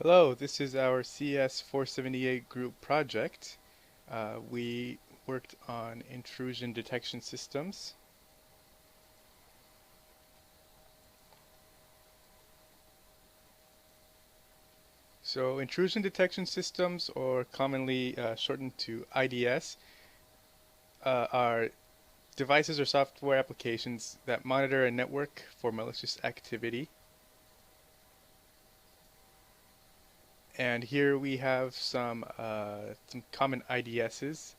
Hello, this is our CS478 group project. We worked on intrusion detection systems. So intrusion detection systems, or commonly shortened to IDS, are devices or software applications that monitor a network for malicious activity. And here we have some common IDSs: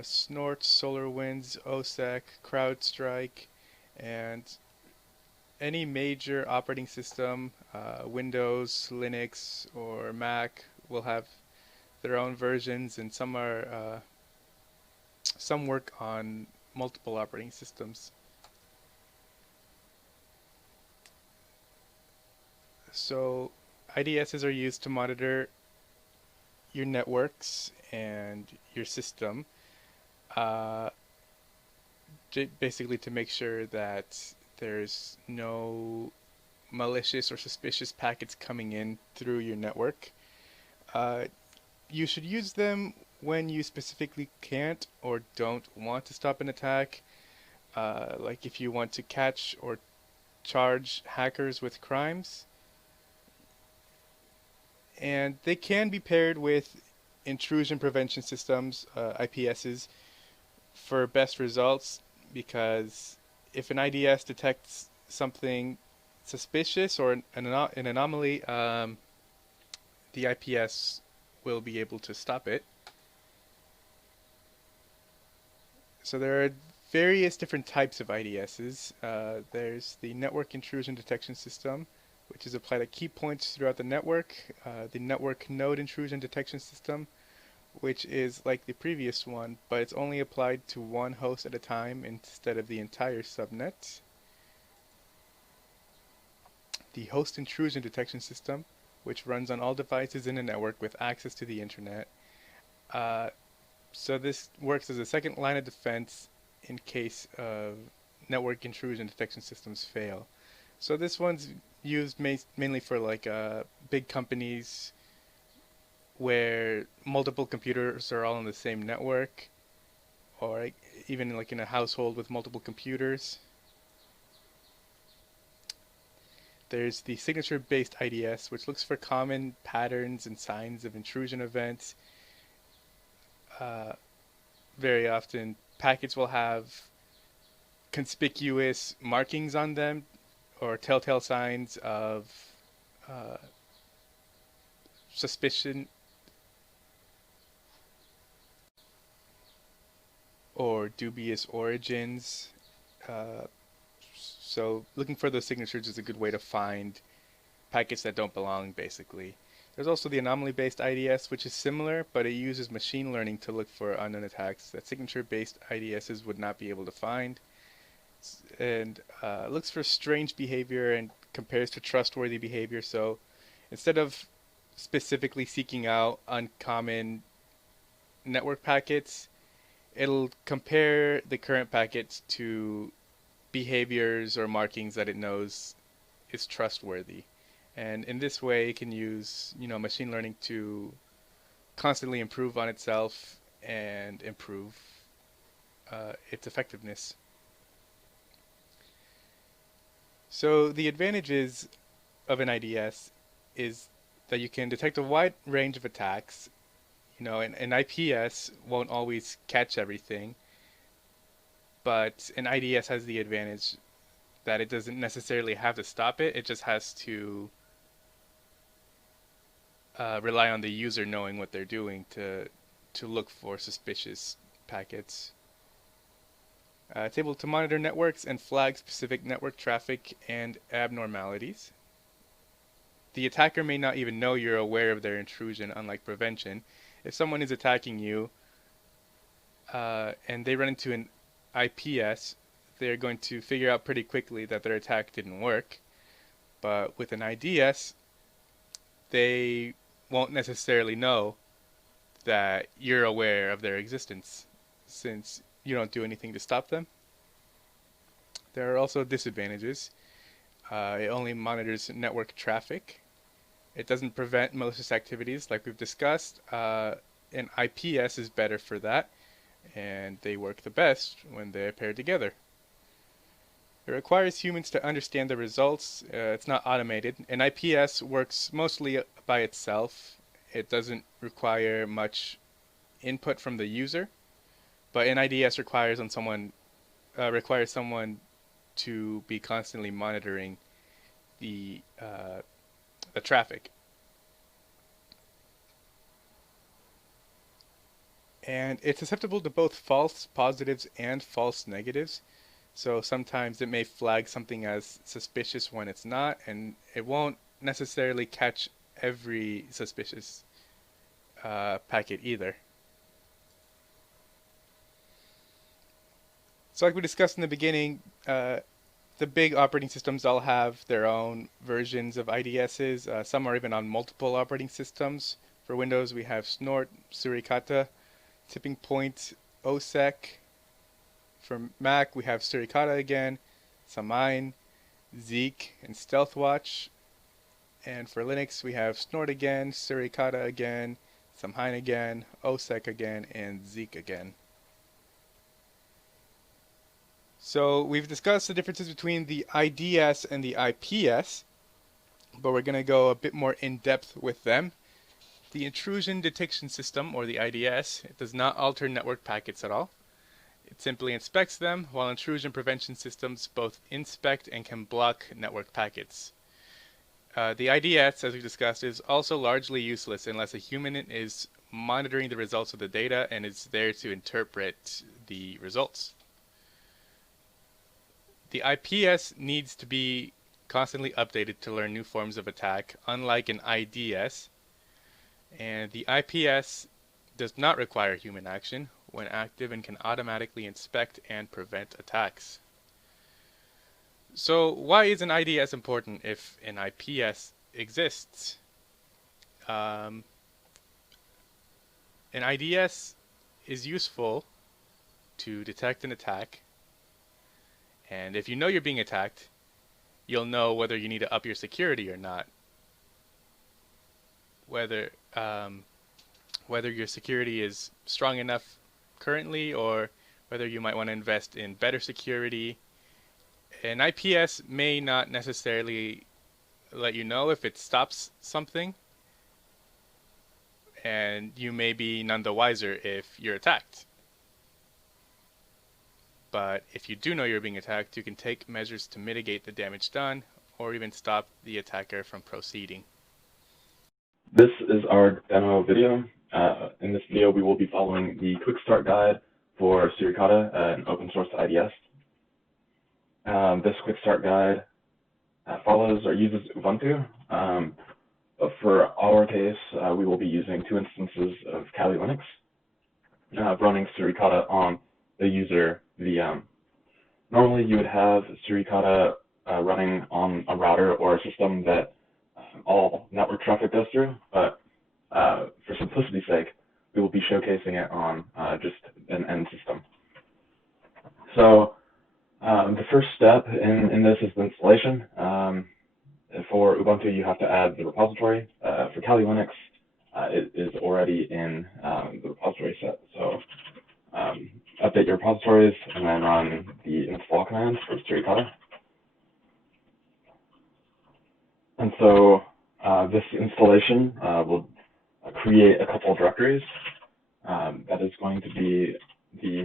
Snort, SolarWinds, OSEC, CrowdStrike, and any major operating system, Windows, Linux, or Mac, will have their own versions, and some work on multiple operating systems. So IDSs are used to monitor your networks and your system, uh, basically to make sure that there's no malicious or suspicious packets coming in through your network. Uh, you should use them when you specifically can't or don't want to stop an attack, like if you want to catch or charge hackers with crimes. And they can be paired with intrusion prevention systems, IPSs, for best results, because if an IDS detects something suspicious or an anomaly, the IPS will be able to stop it. So there are various different types of IDSs. There's the network intrusion detection system, which is applied at key points throughout the network. The network node intrusion detection system, which is like the previous one, but it's only applied to one host at a time instead of the entire subnet. The host intrusion detection system, which runs on all devices in a network with access to the internet. Uh, So this works as a second line of defense in case of network intrusion detection systems fail. So this one's used mainly for like big companies where multiple computers are all on the same network, or like, even like in a household with multiple computers. There's the signature-based IDS, which looks for common patterns and signs of intrusion events. Uh, Very often, packets will have conspicuous markings on them or telltale signs of uh, suspicion or dubious origins. Uh, so looking for those signatures is a good way to find packets that don't belong, basically. There's also the anomaly-based IDS, which is similar, but it uses machine learning to look for unknown attacks that signature-based IDSs would not be able to find, and looks for strange behavior and compares to trustworthy behavior. So instead of specifically seeking out uncommon network packets, it'll compare the current packets to behaviors or markings that it knows is trustworthy. And in this way, it can use, machine learning to constantly improve on itself and improve its effectiveness. So the advantages of an IDS is that you can detect a wide range of attacks. An IPS won't always catch everything, but an IDS has the advantage that it doesn't necessarily have to stop it. It just has to rely on the user knowing what they're doing to look for suspicious packets. It's able to monitor networks and flag specific network traffic and abnormalities. The attacker may not even know you're aware of their intrusion, unlike prevention. If someone is attacking you and they run into an IPS, they're going to figure out pretty quickly that their attack didn't work. But with an IDS, they won't necessarily know that you're aware of their existence since you don't do anything to stop them. There are also disadvantages. It only monitors network traffic. It doesn't prevent malicious activities like we've discussed, and IPS is better for that, and they work the best when they're paired together. It requires humans to understand the results. It's not automated, and IPS works mostly by itself. It doesn't require much input from the user, but an IDS requires someone to be constantly monitoring the traffic. And it's susceptible to both false positives and false negatives. So sometimes it may flag something as suspicious when it's not, and it won't necessarily catch every suspicious packet either. So like we discussed in the beginning, the big operating systems all have their own versions of IDSs. Some are even on multiple operating systems. For Windows, we have Snort, Suricata, Tipping Point, OSEC. For Mac, we have Suricata again, Samine, Zeek, and StealthWatch. And for Linux, we have Snort again, Suricata again, Samine again, OSEC again, and Zeek again. So we've discussed the differences between the IDS and the IPS, but we're going to go a bit more in depth with them. The intrusion detection system, or the IDS, it does not alter network packets at all. It simply inspects them, while intrusion prevention systems both inspect and can block network packets. The IDS, as we discussed, is also largely useless unless a human is monitoring the results of the data and is there to interpret the results. The IPS needs to be constantly updated to learn new forms of attack, unlike an IDS. And the IPS does not require human action when active and can automatically inspect and prevent attacks. So why is an IDS important if an IPS exists? An IDS is useful to detect an attack, and if you know you're being attacked, you'll know whether you need to up your security or not. Whether your security is strong enough currently, or whether you might want to invest in better security. An IPS may not necessarily let you know if it stops something, and you may be none the wiser if you're attacked. But if you do know you're being attacked, you can take measures to mitigate the damage done, or even stop the attacker from proceeding. This is our demo video. In this video, we will be following the quick start guide for Suricata, an open source IDS. This quick start guide follows or uses Ubuntu. But for our case, we will be using 2 instances of Kali Linux, running Suricata on the user VM. Normally, you would have Suricata running on a router or a system that all network traffic goes through, but for simplicity's sake, we will be showcasing it on just an end system. So the first step in this is the installation. For Ubuntu, you have to add the repository. For Kali Linux, it is already in the repository set. So update your repositories and then run the install command for Suricata. And so this installation will create a couple of directories. That is going to be the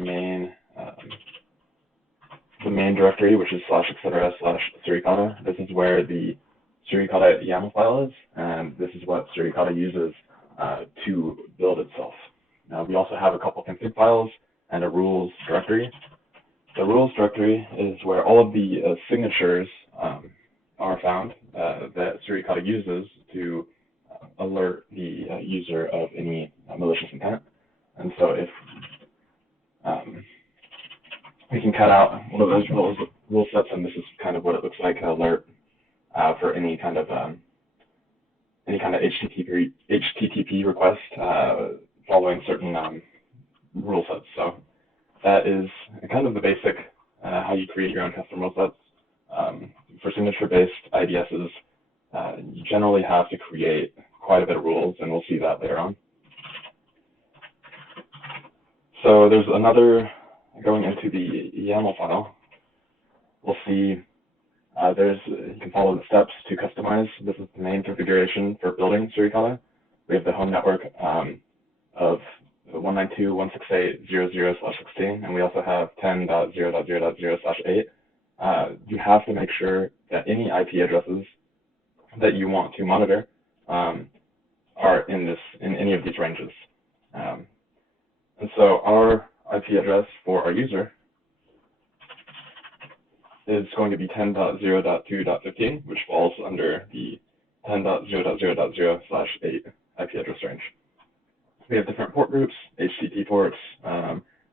main directory, which is /etc/Suricata. This is where the Suricata YAML file is, and this is what Suricata uses to build itself. We also have a couple config files and a rules directory. The rules directory is where all of the signatures are found that Suricata uses to alert the user of any malicious intent. And so if we can cut out one of those rule sets, and this is kind of what it looks like, an alert for any kind of HTTP request following certain rule sets. So that is kind of the basic how you create your own custom rule sets. For signature-based IDSs, you generally have to create quite a bit of rules, and we'll see that later on. So there's another, going into the YAML file, we'll see you can follow the steps to customize. This is the main configuration for building Suricata. We have the home network of 192.168.0.0/16, and we also have 10.0.0.0/8. You have to make sure that any IP addresses that you want to monitor are in any of these ranges. And so our IP address for our user is going to be 10.0.2.15, which falls under the 10.0.0.0/8 IP address range. We have different port groups, HTTP ports,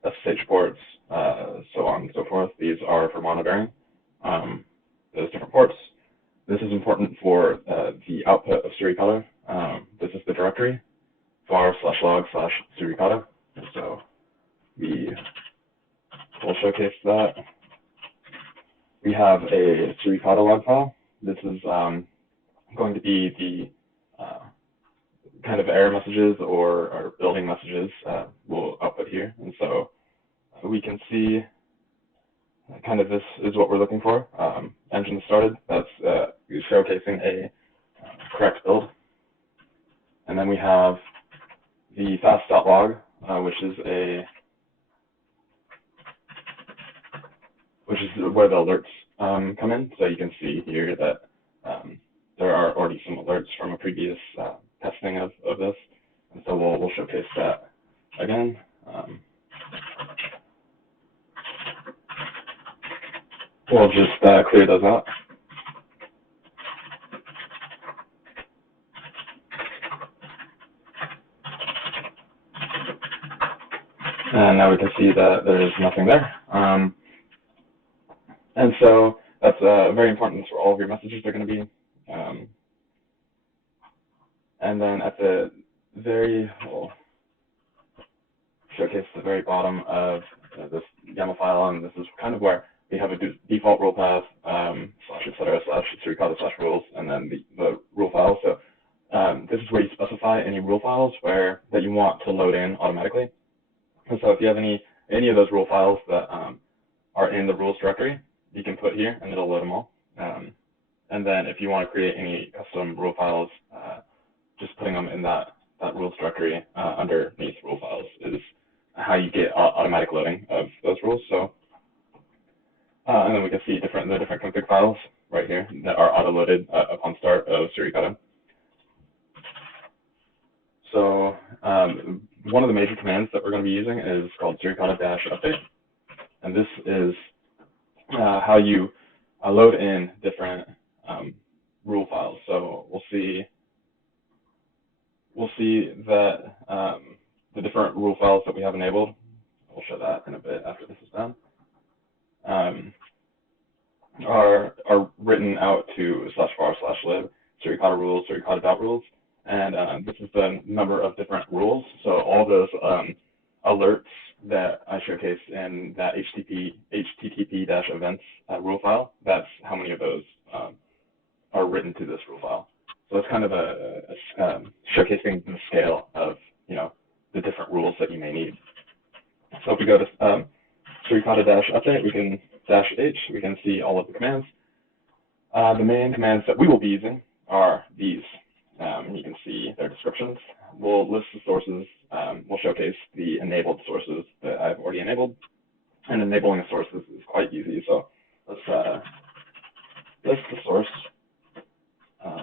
SSH ports, so on and so forth. These are for monitoring those different ports. This is important for the output of Suricata. This is the directory, var/log/Suricata. So we will showcase that. We have a Suricata log file. This is going to be the kind of error messages or building messages we'll output here. And so we can see kind of this is what we're looking for. Engine started, that's showcasing a correct build. And then we have the fast.log, which is where the alerts come in. So you can see here that there are already some alerts from a previous testing of this, and so we'll showcase that again. We'll just clear those out. And now we can see that there's nothing there. And so that's very important for all of your messages are going to be. And then at the we'll showcase the very bottom of this YAML file, and this is kind of where we have a default rule path, /etc/Suricata/rules, and then the rule file. So this is where you specify any rule files that you want to load in automatically. And so if you have any of those rule files that are in the rules directory, you can put here, and it'll load them all. And then if you want to create any custom rule files, just putting them in that rules directory underneath rule files is how you get automatic loading of those rules. So, and then we can see the different config files right here that are auto-loaded upon start of Suricata. So one of the major commands that we're going to be using is called Suricata-update, and this is how you load in different rule files. So we'll see that the different rule files that we have enabled, we'll show that in a bit after this is done, are written out to /var/lib, Suricata rules, Suricata.rules, and this is the number of different rules. So all those alerts that I showcased in that HTTP-events rule file, that's how many of those are written to this rule file. So it's kind of showcasing the scale of the different rules that you may need. So if we go to Suricata-update, we can -h, we can see all of the commands. The main commands that we will be using are these. You can see their descriptions. We'll list the sources. We'll showcase the enabled sources that I've already enabled. And enabling the sources is quite easy. So let's list the source,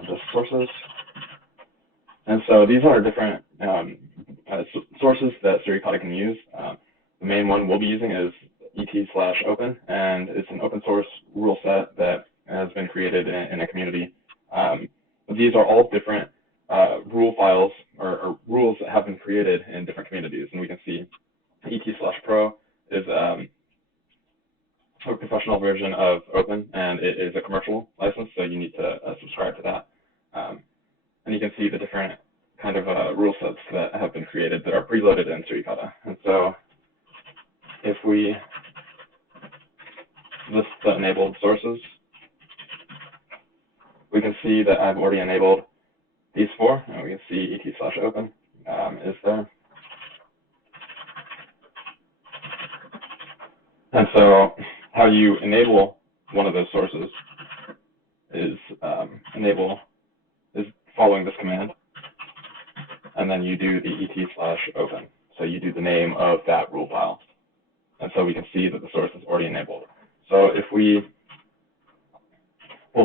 just sources. And so these are different sources that Suricata can use. The main one we'll be using is et/open, and it's an open source rule set that has been created in a community. These are all different rule files or rules that have been created in different communities, and we can see et/pro is a professional version of open, and it is a commercial license, so you need to subscribe to that. And you can see the different kind of rule sets that have been created that are preloaded in Suricata. And so if we list the enabled sources, we can see that I've already enabled these four, and we can see et/open is there. And so how you enable one of those sources is following this command, and then you do the et/open. So you do the name of that rule file. And so we can see that the source is already enabled. So if we'll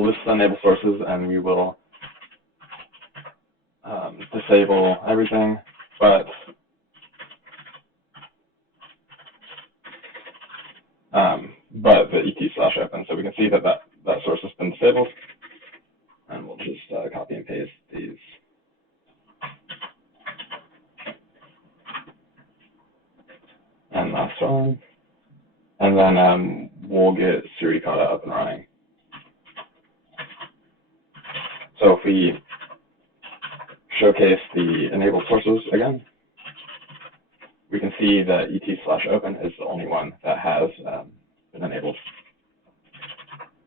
list the enable sources, and we will disable everything, but the et/open. So we can see that that source has been disabled. And we'll just copy and paste these. And last one. And then we'll get Suricata up and running. So if we showcase the enabled sources again, we can see that et/open is the only one that has been enabled.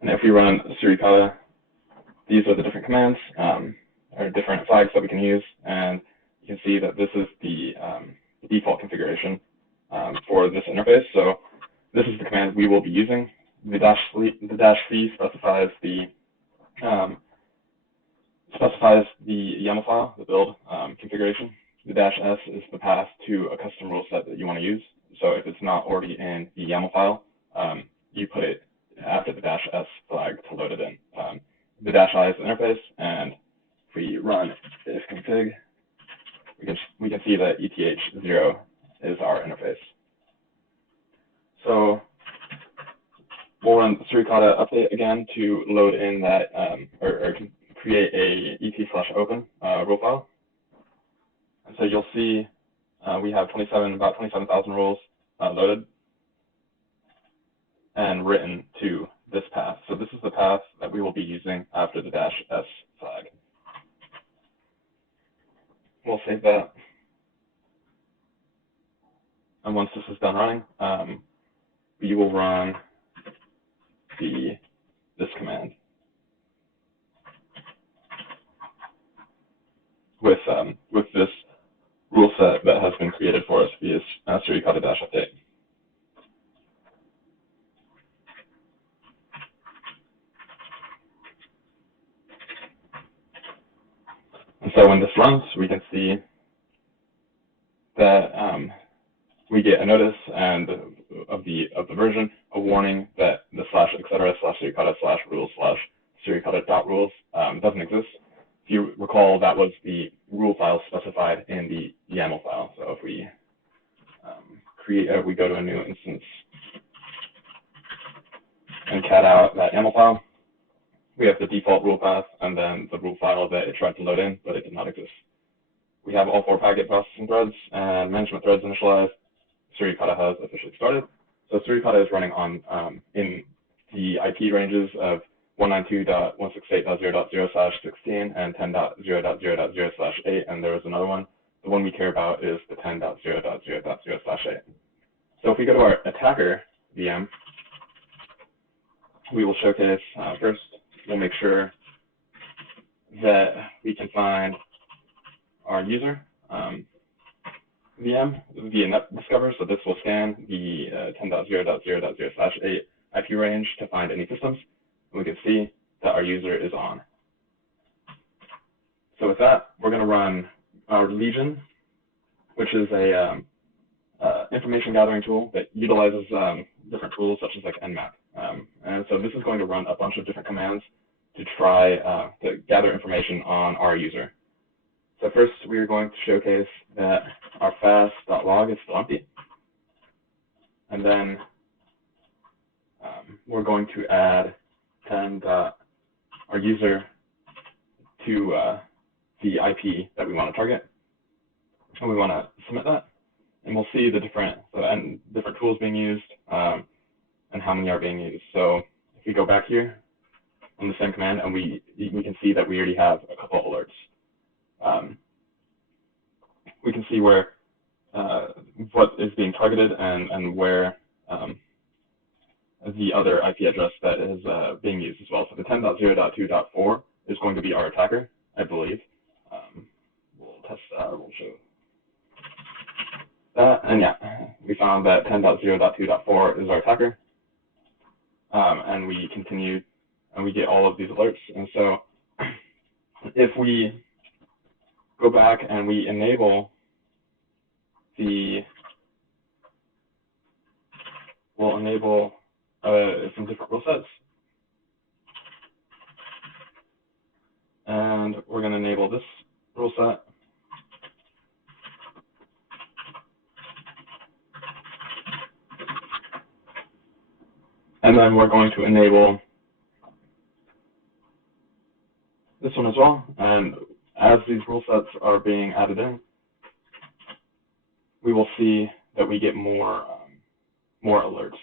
And if we run Suricata, these are the different commands, or different flags that we can use, and you can see that this is the default configuration for this interface. So this is the command we will be using. The -c specifies the YAML file, the build configuration. The -s is the path to a custom rule set that you want to use. So if it's not already in the YAML file, you put it after the -s flag to load it in. The -i is the interface, and if we run ifconfig, we can see that ETH0 is our interface. So we'll run Suricata update again to load in that, or create a et/open rule file. And so you'll see we have about 27,000 rules loaded and written to this path. So this is the path that we will be using after the -s flag. We'll save that. And once this is done running, we will run this command with this rule set that has been created for us via Suricata-update. And so when this runs, we can see that we get a notice and of the version, a warning that the /etc/Suricata/rules/Suricata.rules doesn't exist. If you recall, that was the rule file specified in the YAML file. So if we we go to a new instance and cat out that YAML file, we have the default rule path and then the rule file that it tried to load in, but it did not exist. We have all 4 packet processing threads and management threads initialized. Suricata has officially started. So Suricata is running on in the IP ranges of 192.168.0.0/16 and 10.0.0.0/8, and there was another one. The one we care about is the 10.0.0.0/8. So if we go to our attacker VM, we will showcase first. We'll make sure that we can find our user VM via netdiscover. So this will scan the 10.0.0.0/8 IP range to find any systems. And we can see that our user is on. So with that, we're going to run our Legion, which is a information gathering tool that utilizes different tools such as like Nmap. And so this is going to run a bunch of different commands to try to gather information on our user. So first, we are going to showcase that our fast.log is still empty. And then we're going to add our user to the IP that we want to target. And we want to submit that. And we'll see the different tools being used and how many are being used. So if we go back here on the same command, and we can see that we already have a couple of alerts. We can see where what is being targeted and where the other IP address that is being used as well. So the 10.0.2.4 is going to be our attacker, I believe. We'll test that, we'll show that, and yeah, we found that 10.0.2.4 is our attacker, and we continue, and we get all of these alerts. And so if we go back and we enable we'll enable some different rule sets, and we're going to enable this rule set. And then we're going to enable this one as well. And as these rule sets are being added in, we will see that we get more alerts.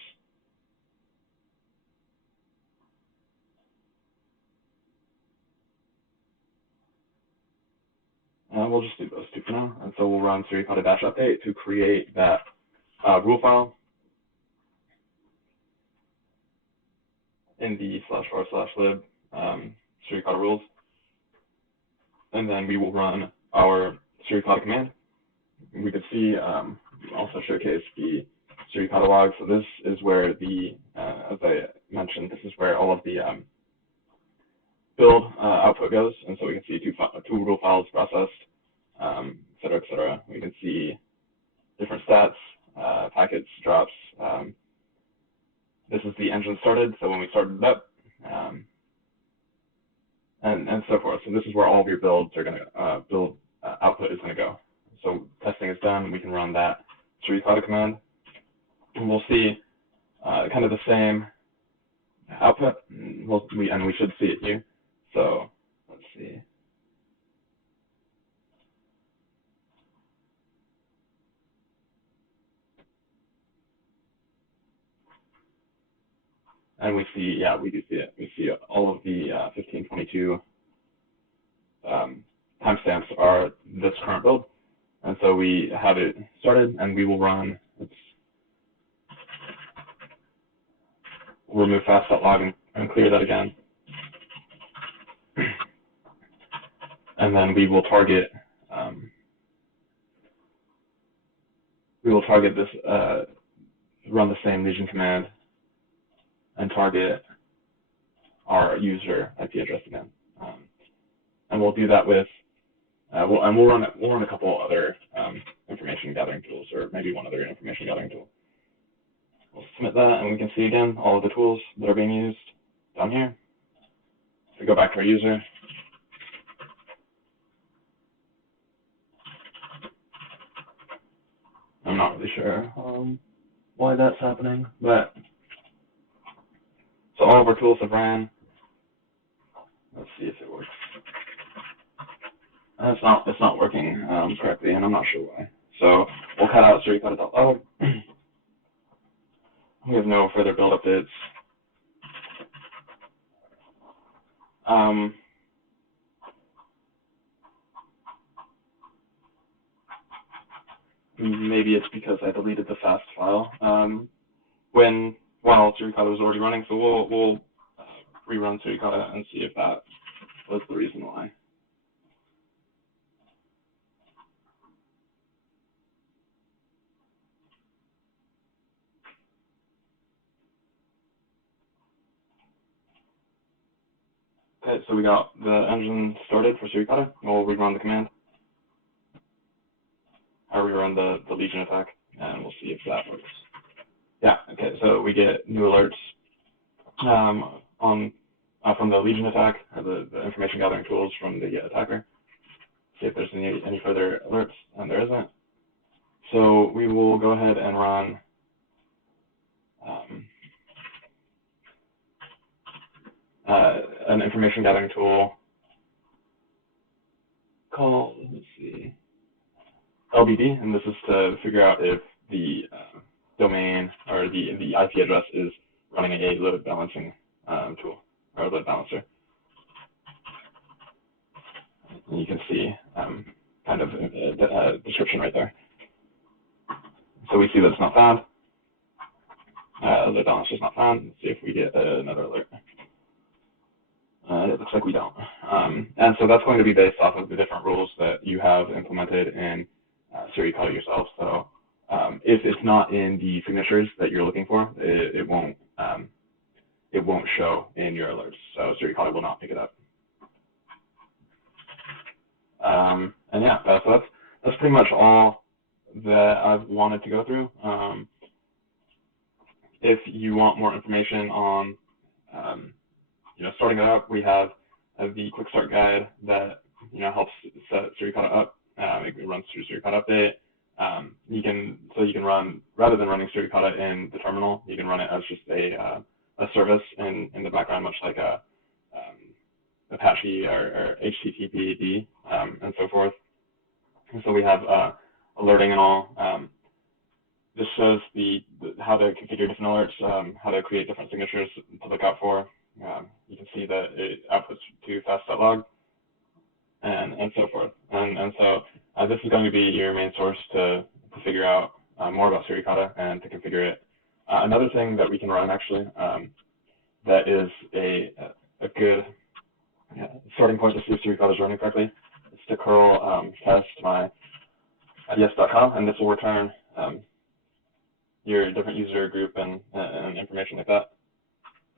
We'll just do those two for now. And so we'll run suricata-update to create that rule file in the /var/lib suricata rules. And then we will run our suricata command. We could see, also showcase the suricata log. So this is where as I mentioned, this is where all of the build output goes. And so we can see two rule files processed, et cetera, et cetera. We can see different stats, packets, drops. This is the engine started, so when we started it up, and so forth. So this is where all of your builds are going to, build output is going to go. So testing is done, we can run that suricata command, and we'll see kind of the same output, and we should see it here. So let's see. And we see, yeah, we do see it. We see all of the 1522 timestamps are this current build. And so we have it started, and we will run, we'll remove fast.log and clear that again. And then we will target, this, run the same Legion command and target our user IP address again. And we'll do that with, we'll run a couple other information gathering tools, or maybe one other information gathering tool. We'll submit that, and we can see again all of the tools that are being used down here. If we go back to our user, I'm not really sure why that's happening, but so all of our tools have ran. Let's see if it works. It's not working correctly, and I'm not sure why. So we'll cut out suricata.log. We have no further build updates. Maybe it's because I deleted the fast file while Suricata was already running. So we'll rerun Suricata and see if that was the reason why. Okay, so we got the engine started for Suricata. We'll rerun the command. Or rerun the Legion attack, and we'll see if that works. Yeah, okay, so we get new alerts from the Legion attack, or the information gathering tools from the attacker. See if there's any further alerts, and there isn't. So we will go ahead and run an information gathering tool called, let's see, LBD, and this is to figure out if the domain or the IP address is running a load balancing tool or load balancer. And you can see kind of the description right there. So we see that it's not found. Load balancer is not found. Let's see if we get another alert. It looks like we don't. And so that's going to be based off of the different rules that you have implemented in Suricata yourself. So if it's not in the signatures that you're looking for, it won't show in your alerts. So Suricata will not pick it up. And yeah, so that's pretty much all that I've wanted to go through. If you want more information on starting it up, we have the quick start guide that helps set Suricata up. It runs through Suricata update. You can run, rather than running Suricata in the terminal, you can run it as just a service in the background, much like a Apache or HTTPD and so forth. And so we have alerting and all. This shows how to configure different alerts, how to create different signatures to look out for. You can see that it outputs to fast.log and so forth. And so this is going to be your main source to figure out more about Suricata and to configure it. Another thing that we can run actually that is a good starting point to see if Suricata is running correctly is to curl test my IDS.com, and this will return your different user group and information like that.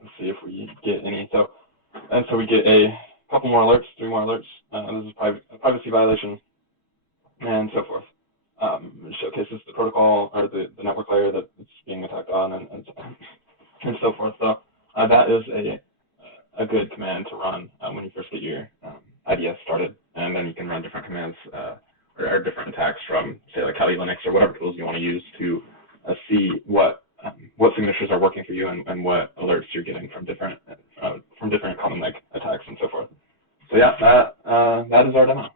Let's see if we get any. So we get a couple more alerts, 3 more alerts. This is a privacy violation and so forth. It showcases the protocol or the network layer that it's being attacked on and so forth. So that is a good command to run when you first get your IDS started, and then you can run different commands or different attacks from, say, like Kali Linux or whatever tools you want to use to see what signatures are working for you and what alerts you're getting from different common like attacks and so forth. So yeah, that is our demo.